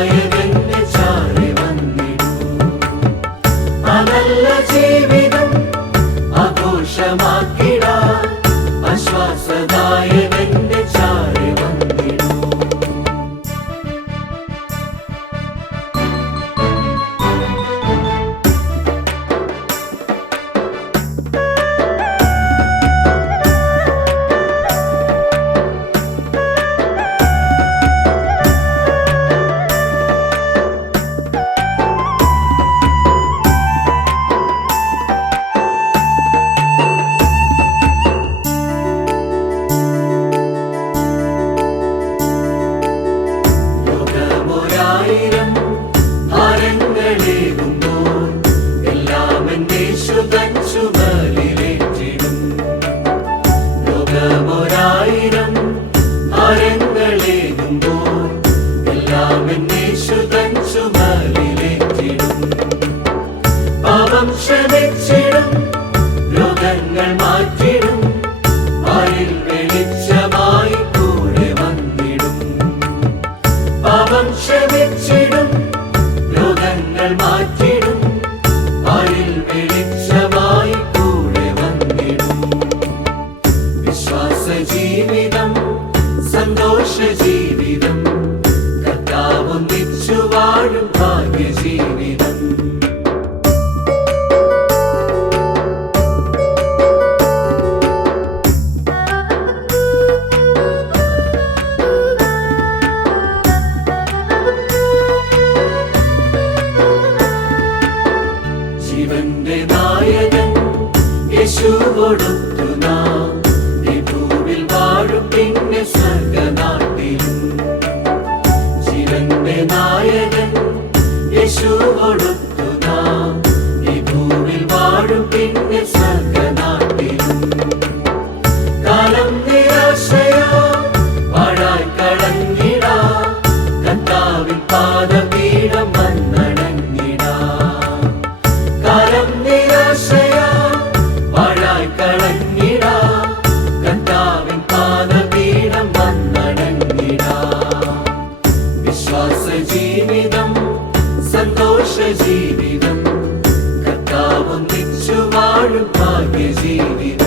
നായകന്റെ ചാരി വന്നിടൂ. ആ നല്ല ജീവിതം ആഘോഷമാക്കിടാൻ ആശ്വാസദായകന്റെ ചാരി വന്നിടൂ. പാപം ക്ഷമിച്ചിടും, രോഗങ്ങൾ മാറ്റിടും, വായിൽ വെളിച്ചമായി കൂടെ വന്നിടും. പാപം ക്ഷമിച്ചിടും, രോഗങ്ങൾ മാറ്റിടും, വായിൽ വെളിച്ചമായി കൂടെ വന്നിടും. വിശ്വാസ ജീവിതം സന്തോഷ ജീവിതം, കർത്താവൊന്നിച്ചു വാഴും ഭാഗ്യ ജീവിതം. ജീവന്റെ നായകൻ യേശുവോടൊത്തു നാം ഈ ഭൂവിൽ വാഴും പിന്നെ സ്വർഗനാട്ടിലും. ജീവന്റെ നായകൻ യേശുവോടൊത്തു നാം ഈ ഭൂവിൽ വാഴും പിന്നെ സ്വർഗനാട്ടിലും. കാലം നിരാശയോ പാഴായി കളഞ്ഞിടാ, കർത്താവിൻ പാദപീഠം വന്നണഞ്ഞിടാ. കാലം നിരാശയോ പാഴായി കളഞ്ഞിടാ, കർത്താവിൻ പാദപീഠം വന്നണഞ്ഞിടാ. വിശ്വാസ ജീവിതം സന്തോഷ ജീവിതം, കർത്താവൊന്നിച്ചു വാഴും ഭാഗ്യ ജീവിതം.